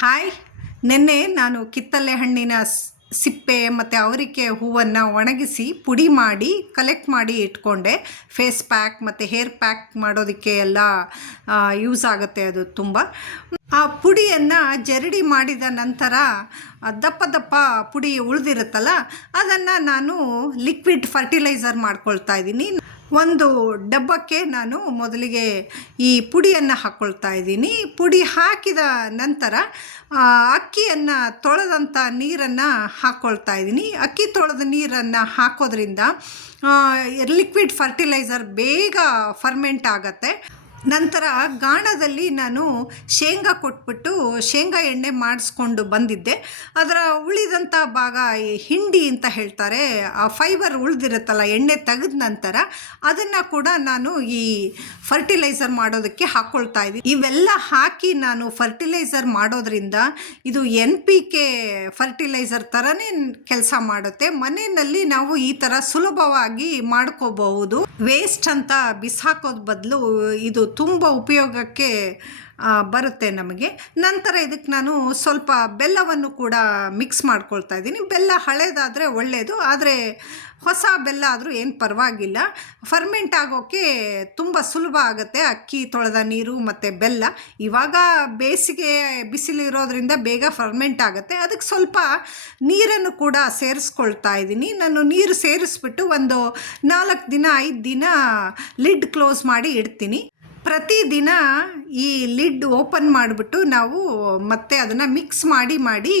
Hi. ನಿನ್ನೆ ನಾನು ಕಿತ್ತಲೆ ಹಣ್ಣಿನ ಸಿಪ್ಪೆ ಮತ್ತು ಅವರಿಕೆ ಹೂವನ್ನು ಒಣಗಿಸಿ ಪುಡಿ ಮಾಡಿ ಕಲೆಕ್ಟ್ ಮಾಡಿ ಇಟ್ಕೊಂಡೆ. ಫೇಸ್ ಪ್ಯಾಕ್ ಮತ್ತು ಹೇರ್ ಪ್ಯಾಕ್ ಮಾಡೋದಕ್ಕೆ ಎಲ್ಲ ಯೂಸ್ ಆಗುತ್ತೆ ಅದು ತುಂಬ. ಆ ಪುಡಿಯನ್ನು ಜರಡಿ ಮಾಡಿದ ನಂತರ ದಪ್ಪ ದಪ್ಪ ಪುಡಿ ಉಳಿದಿರುತ್ತಲ್ಲ, ಅದನ್ನು ನಾನು ಲಿಕ್ವಿಡ್ ಫರ್ಟಿಲೈಸರ್ ಮಾಡ್ಕೊಳ್ತಾ ಇದ್ದೀನಿ. ಒಂದು ಡಬ್ಬಕ್ಕೆ ನಾನು ಮೊದಲಿಗೆ ಈ ಪುಡಿಯನ್ನು ಹಾಕ್ಕೊಳ್ತಾ ಇದ್ದೀನಿ. ಪುಡಿ ಹಾಕಿದ ನಂತರ ಅಕ್ಕಿಯನ್ನು ತೊಳೆದಂಥ ನೀರನ್ನು ಹಾಕ್ಕೊಳ್ತಾ ಇದ್ದೀನಿ. ಅಕ್ಕಿ ತೊಳೆದ ನೀರನ್ನು ಹಾಕೋದ್ರಿಂದ ಲಿಕ್ವಿಡ್ ಫರ್ಟಿಲೈಸರ್ ಬೇಗ ಫರ್ಮೆಂಟ್ ಆಗತ್ತೆ. ನಂತರ ಗಾಣದಲ್ಲಿ ನಾನು ಶೇಂಗಾ ಕೊಟ್ಬಿಟ್ಟು ಶೇಂಗಾ ಎಣ್ಣೆ ಮಾಡಿಸ್ಕೊಂಡು ಬಂದಿದ್ದೆ. ಅದರ ಉಳಿದಂಥ ಭಾಗ ಹಿಂಡಿ ಅಂತ ಹೇಳ್ತಾರೆ. ಆ ಫೈಬರ್ ಉಳಿದಿರುತ್ತಲ್ಲ, ಎಣ್ಣೆ ತೆಗೆದ ನಂತರ ಅದನ್ನು ಕೂಡ ನಾನು ಈ ಫರ್ಟಿಲೈಸರ್ ಮಾಡೋದಕ್ಕೆ ಹಾಕ್ಕೊಳ್ತಾ ಇದ್ದೀನಿ. ಇವೆಲ್ಲ ಹಾಕಿ ನಾನು ಫರ್ಟಿಲೈಸರ್ ಮಾಡೋದ್ರಿಂದ ಇದು ಎನ್ ಪಿ ಕೆ ಫರ್ಟಿಲೈಸರ್ ಥರನೇ ಕೆಲಸ ಮಾಡುತ್ತೆ. ಮನೆಯಲ್ಲಿ ನಾವು ಈ ಥರ ಸುಲಭವಾಗಿ ಮಾಡ್ಕೋಬಹುದು. ವೇಸ್ಟ್ ಅಂತ ಬಿಸಾಕೋದ್ ಬದಲು ಇದು ತುಂಬ ಉಪಯೋಗಕ್ಕೆ ಬರುತ್ತೆ ನಮಗೆ. ನಂತರ ಇದಕ್ಕೆ ನಾನು ಸ್ವಲ್ಪ ಬೆಲ್ಲವನ್ನು ಕೂಡ ಮಿಕ್ಸ್ ಮಾಡ್ಕೊಳ್ತಾ ಇದ್ದೀನಿ. ಬೆಲ್ಲ ಹಳೇದಾದರೆ ಒಳ್ಳೆಯದು ಆದರೆ ಹೊಸ ಬೆಲ್ಲ ಆದರೂ ಏನು ಪರವಾಗಿಲ್ಲ. ಫರ್ಮೆಂಟ್ ಆಗೋಕ್ಕೆ ತುಂಬ ಸುಲಭ ಆಗುತ್ತೆ ಅಕ್ಕಿ, ತೊಳೆದ ನೀರು ಮತ್ತು ಬೆಲ್ಲ. ಇವಾಗ ಬೇಸಿಗೆ ಬಿಸಿಲು ಇರೋದ್ರಿಂದ ಬೇಗ ಫರ್ಮೆಂಟ್ ಆಗುತ್ತೆ. ಅದಕ್ಕೆ ಸ್ವಲ್ಪ ನೀರನ್ನು ಕೂಡ ಸೇರಿಸ್ಕೊಳ್ತಾ ಇದ್ದೀನಿ. ನಾನು ನೀರು ಸೇರಿಸ್ಬಿಟ್ಟು ಒಂದು ನಾಲ್ಕು ದಿನ, ಐದು ದಿನ ಲಿಡ್ ಕ್ಲೋಸ್ ಮಾಡಿ ಇಡ್ತೀನಿ. ಪ್ರತಿದಿನ ಈ ಲಿಡ್ ಓಪನ್ ಮಾಡಿಬಿಟ್ಟು ನಾವು ಮತ್ತೆ ಅದನ್ನು ಮಿಕ್ಸ್ ಮಾಡಿ ಮಾಡಿ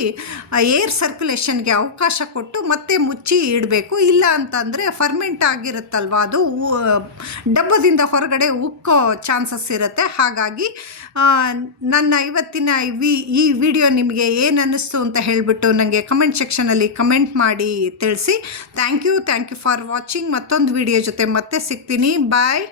ಏರ್ ಸರ್ಕ್ಯುಲೇಷನ್ಗೆ ಅವಕಾಶ ಕೊಟ್ಟು ಮತ್ತೆ ಮುಚ್ಚಿ ಇಡಬೇಕು. ಇಲ್ಲ ಅಂತಂದರೆ ಫರ್ಮೆಂಟ್ ಆಗಿರುತ್ತಲ್ವ? ಅದು ಡಬ್ಬದಿಂದ ಹೊರಗಡೆ ಉಕ್ಕೋ ಚಾನ್ಸಸ್ ಇರುತ್ತೆ. ಹಾಗಾಗಿ ನನ್ನ ಇವತ್ತಿನ ವಿ, ಈ ವಿಡಿಯೋ ನಿಮಗೆ ಏನು ಅನ್ನಿಸ್ತು ಅಂತ ಹೇಳಿಬಿಟ್ಟು ನನಗೆ ಕಮೆಂಟ್ ಸೆಕ್ಷನಲ್ಲಿ ಕಮೆಂಟ್ ಮಾಡಿ ತಿಳಿಸಿ. Thank you thank you for watching ಮತ್ತೊಂದು ವಿಡಿಯೋ ಜೊತೆ ಮತ್ತೆ ಸಿಗ್ತೀನಿ. ಬಾಯ್